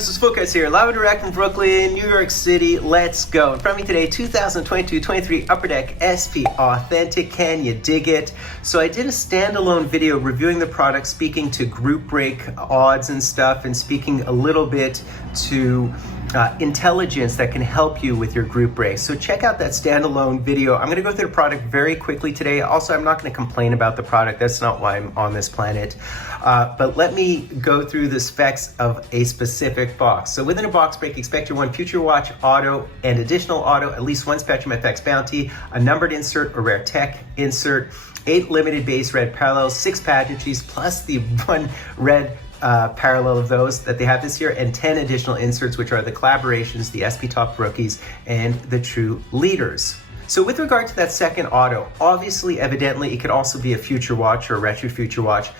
guys, it's Fultoncards here, live and direct from Brooklyn, New York City. Let's go. In front of me today, 2022-23 Upper Deck SP Authentic. Can you dig it? So I did a standalone video reviewing the product, speaking to group break odds and stuff, and speaking a little bit to intelligence that can help you with your group break. So check out that standalone video. I'm going to go through the product very quickly today. Also, I'm not going to complain about the product. That's not why I'm on this planet. But let me go through the specs of a specific box. So within a box break, expect your one Future Watch auto and additional auto, at least one Spectrum FX Bounty, a numbered insert or rare tech insert, 8 limited base red parallels, 6 pageantries, plus the 1 red parallel of those that they have this year, and 10 additional inserts, which are the collaborations, the SP Top Rookies, and the True Leaders. So with regard to that second auto, obviously, evidently, it could also be a Future Watch or a Retro Future Watch,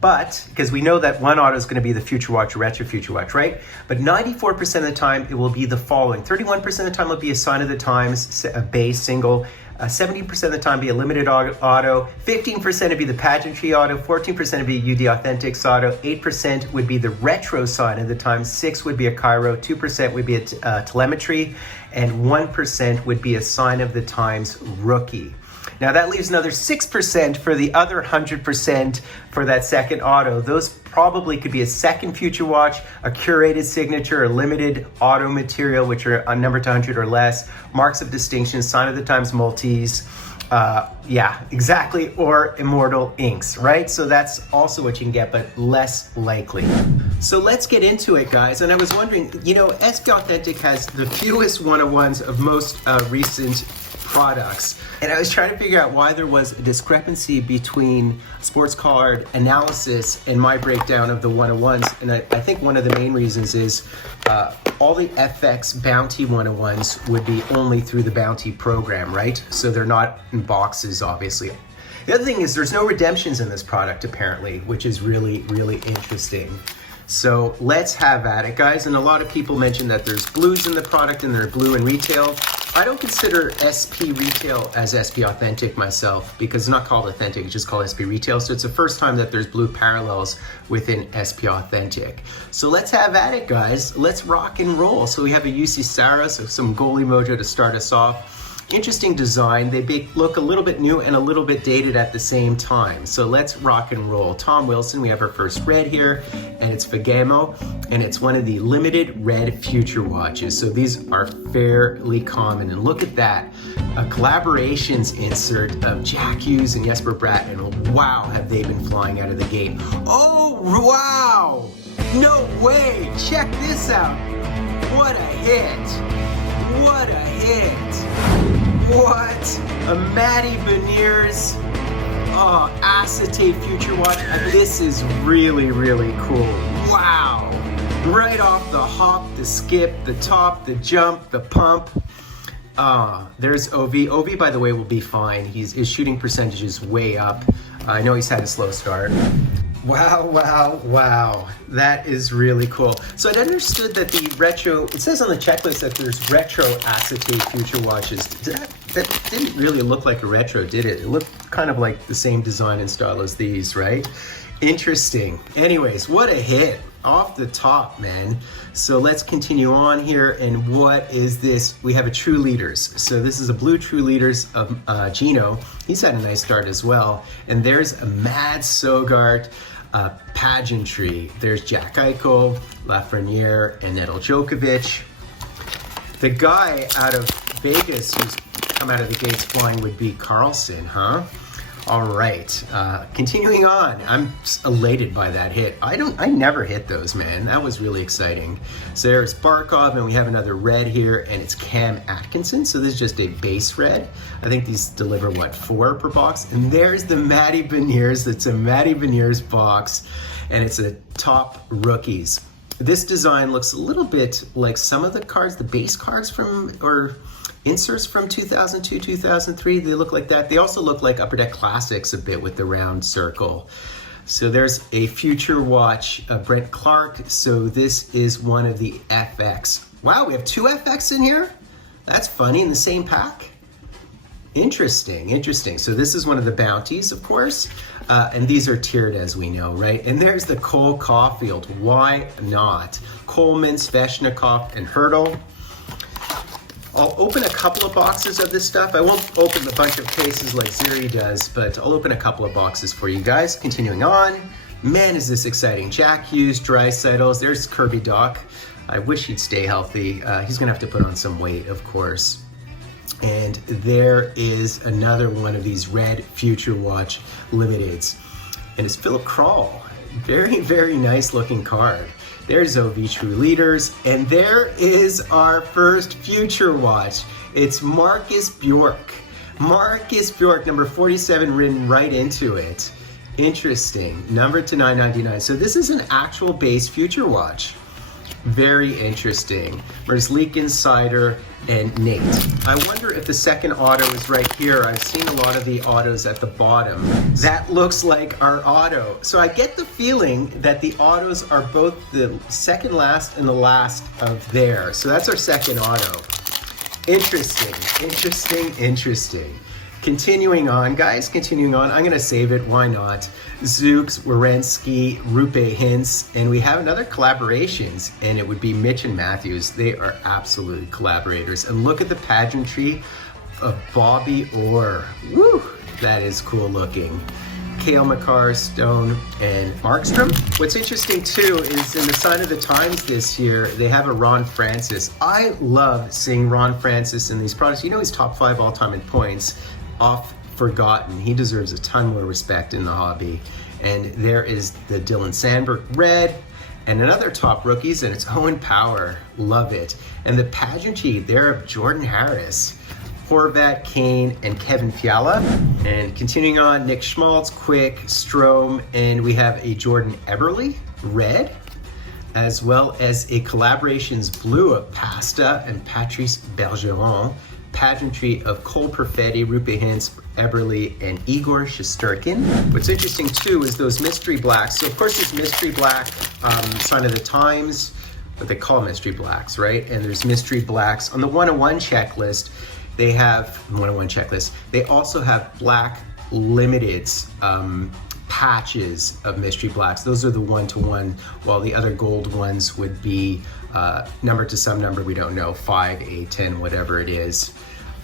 but, because we know that one auto is going to be the Future Watch or Retro Future Watch, right? But 94% of the time, it will be the following. 31% of the time will be a Sign of the Times, a base single. 70% of the time be a limited auto, 15% would be the pageantry auto, 14% would be UD Authentics auto, 8% would be the retro Sign of the Times, 6% would be a Cairo, 2% would be a telemetry, and 1% would be a Sign of the Times rookie. Now that leaves another 6% for the other 100% for that second auto. Those probably could be a second Future Watch, a curated signature, or limited auto material, which are numbered to 100 or less, marks of distinction, Sign of the Times multis, yeah, exactly, or immortal inks, right? So that's also what you can get, but less likely. So let's get into it, guys. And I was wondering, you know, SP Authentic has the fewest one-of-ones of most recent products. And I was trying to figure out why there was a discrepancy between sports card analysis and my breakdown of the one-of-ones. And I think one of the main reasons is all the FX Bounty one-of-ones would be only through the Bounty program, right? So they're not in boxes, obviously. The other thing is there's no redemptions in this product, apparently, which is really, really interesting. So let's have at it, guys. And a lot of people mentioned that there's blues in the product and they're blue in retail. I don't consider SP Retail as SP Authentic myself because it's not called Authentic, it's just called SP Retail. So it's the first time that there's blue parallels within SP Authentic. So let's have at it, guys. Let's rock and roll. So we have a UC Sarah, so some goalie mojo to start us off. Interesting design. They look a little bit new and a little bit dated at the same time. So let's rock and roll. Tom Wilson, we have our first red here, and it's Fagamo, and it's one of the limited red Future Watches. So these are fairly common. And look at that, a collaborations insert of Jack Hughes and Jesper Bratt, and wow, have they been flying out of the gate. Oh, wow! No way! Check this out! What a hit! What a hit! What? A Matty Beniers acetate Future Watch. This is really, really cool. Wow. Right off the hop, the skip, the top, the jump, the pump. There's OV. OV, by the way, will be fine. His shooting percentage is way up. I know he's had a slow start. Wow, wow, wow. That is really cool. So I'd understood that the retro, it says on the checklist that there's retro acetate Future Watches. That didn't really look like a retro, did it? It looked kind of like the same design and style as these, right? Interesting. Anyways, what a hit. Off the top, man. So let's continue on here. And what is this? We have a True Leaders. So this is a blue True Leaders of Gino. He's had a nice start as well. And there's a Mad Sogart pageantry. There's Jack Eichel, Lafreniere, and Nedal Djokovic. The guy out of Vegas who's come out of the gates flying would be Carlson, huh? All right, continuing on. I'm elated by that hit. I never hit those, man. That was really exciting. So there's Barkov, and we have another red here, and it's Cam Atkinson. So this is just a base red. I think these deliver, what, 4 per box? And there's the Matty Beniers. It's a Matty Beniers box, and it's a top rookies. This design looks a little bit like some of the cards, the base cards from, or inserts from 2002, 2003, they look like that. They also look like Upper Deck Classics a bit with the round circle. So there's a Future Watch, Brent Clark. So this is one of the FX. Wow, we have 2 FX in here? That's funny, in the same pack. Interesting, interesting. So this is one of the bounties, of course, and these are tiered as we know, right? And there's the Cole Caulfield. Why not? Coleman, Sveshnikov, and Hurdle. I'll open a couple of boxes of this stuff. I won't open a bunch of cases like Ziri does, but I'll open a couple of boxes for you guys. Continuing on. Man, is this exciting. Jack Hughes, Dreisaitl's. There's Kirby Doc. I wish he'd stay healthy. He's gonna have to put on some weight, of course. And there is another one of these red Future Watch Limiteds. And it's Philip Krall. Very, very nice looking card. There's OV True Leaders. And there is our first Future Watch. It's Marcus Bjork. Marcus Bjork, number 47, written right into it. Interesting. Numbered to 999. So this is an actual base Future Watch. Very interesting. Merzlik Insider and Nate. I wonder if the second auto is right here. I've seen a lot of the autos at the bottom. That looks like our auto. So I get the feeling that the autos are both the second last and the last of there. So that's our second auto. Interesting, interesting, interesting. Continuing on, guys, continuing on. I'm gonna save it, why not? Zooks, Wierenski, Rupe Hintz, and we have another collaborations, and it would be Mitch and Matthews. They are absolute collaborators. And look at the pageantry of Bobby Orr. Woo, that is cool looking. Cale McCarr, Stone, and Markstrom. What's interesting too is in the Sign of the Times this year, they have a Ron Francis. I love seeing Ron Francis in these products. You know he's top 5 all-time in points. Off forgotten. He deserves a ton more respect in the hobby. And there is the Dylan Sandberg red and another top rookies, and it's Owen Power. Love it. And the pageantry there of Jordan Harris, Horvat, Kane, and Kevin Fiala. And continuing on, Nick Schmaltz, Quick, Strome, and we have a Jordan Eberle red, as well as a collaborations blue of Pasta and Patrice Bergeron. Pageantry of Cole Perfetti, Rupe Hintz, Eberle, and Igor Shesterkin. What's interesting too is those mystery blacks. So of course there's mystery black, Sign of the Times, what they call mystery blacks, right? And there's mystery blacks on the 101 checklist. They have 101 checklist. They also have black limiteds, patches of mystery blacks. Those are the 1-to-1, while the other gold ones would be numbered to some number we don't know, 5, 8, 10, whatever it is.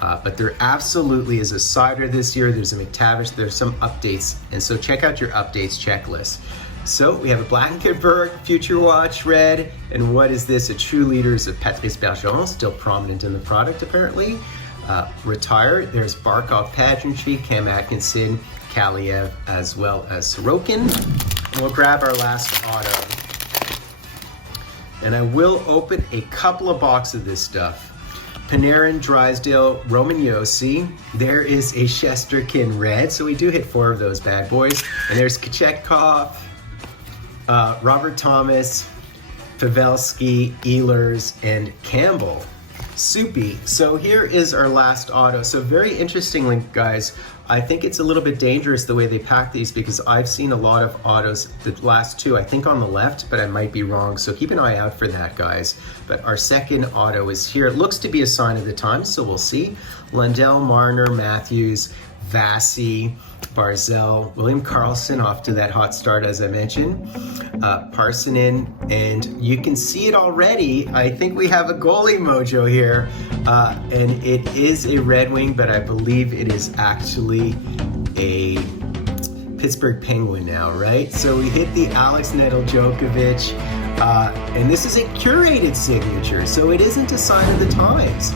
But there absolutely is a cider this year. There's a McTavish. There's some updates. And so check out your updates checklist. So we have a Blankenberg Future Watch red. And what is this? A True Leaders of Patrice Bergeron, still prominent in the product apparently. Retired. There's Barkov Pageantry, Cam Atkinson, Kaliev, as well as Sorokin. And we'll grab our last auto. And I will open a couple of boxes of this stuff. Panarin, Drysdale, Roman Josi. There is a Shesterkin red, so we do hit 4 of those bad boys. And there's Kochetkov, Robert Thomas, Pavelski, Ehlers, and Campbell. Soupy. So here is our last auto. So very interestingly, guys, I think it's a little bit dangerous the way they pack these because I've seen a lot of autos, the last 2, I think on the left, but I might be wrong. So keep an eye out for that, guys. But our second auto is here. It looks to be a Sign of the Times, so we'll see. Lundell, Marner, Matthews, Vasi, Barzell, William Karlsson off to that hot start as I mentioned, Parsonen, and you can see it already. I think we have a goalie mojo here, and it is a Red Wing, but I believe it is actually a Pittsburgh Penguin now, right? So we hit the Alex Nedeljkovic, and this is a curated signature, so it isn't a Sign of the Times.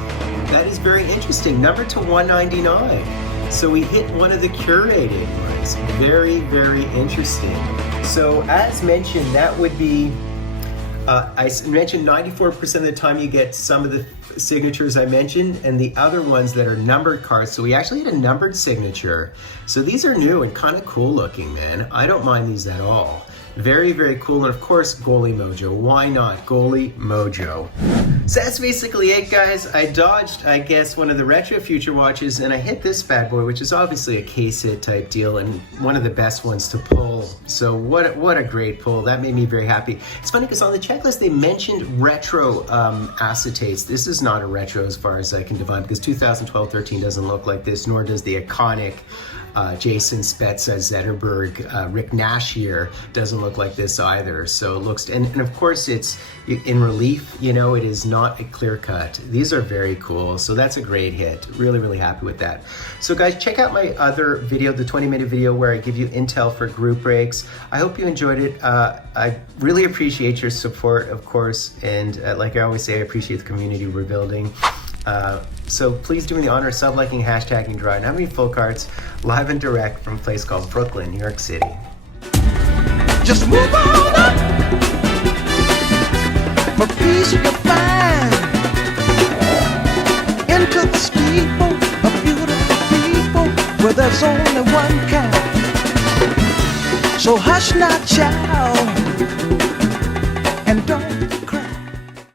That is very interesting, number to 199. So we hit one of the curated ones. Very, very interesting. So as mentioned, that would be, I mentioned 94% of the time you get some of the signatures I mentioned and the other ones that are numbered cards. So we actually had a numbered signature. So these are new and kind of cool looking, man. I don't mind these at all. Very, very cool. And of course, Goalie Mojo. Why not? Goalie Mojo. So that's basically it, guys. I dodged, I guess, one of the retro future watches, and I hit this bad boy, which is obviously a case hit type deal and one of the best ones to pull. So what a great pull. That made me very happy. It's funny because on the checklist they mentioned retro acetates. This is not a retro as far as I can divine, because 2012-13 doesn't look like this, nor does the iconic Jason Spezza, Zetterberg, Rick Nashier doesn't look like this either. So it looks, and of course it's in relief, you know, it is not a clear cut. These are very cool. So that's a great hit. Really, really happy with that. So guys, check out my other video, the 20-minute video where I give you intel for group breaks. I hope you enjoyed it. I really appreciate your support, of course. And like I always say, I appreciate the community we're building. So please do me the honor of sub-liking, hashtagging, drawing. How many full cards live and direct from a place called Brooklyn, New York City. Just move on up. For peace you can find into the steeple of beautiful people where there's only one kind. So hush not, child.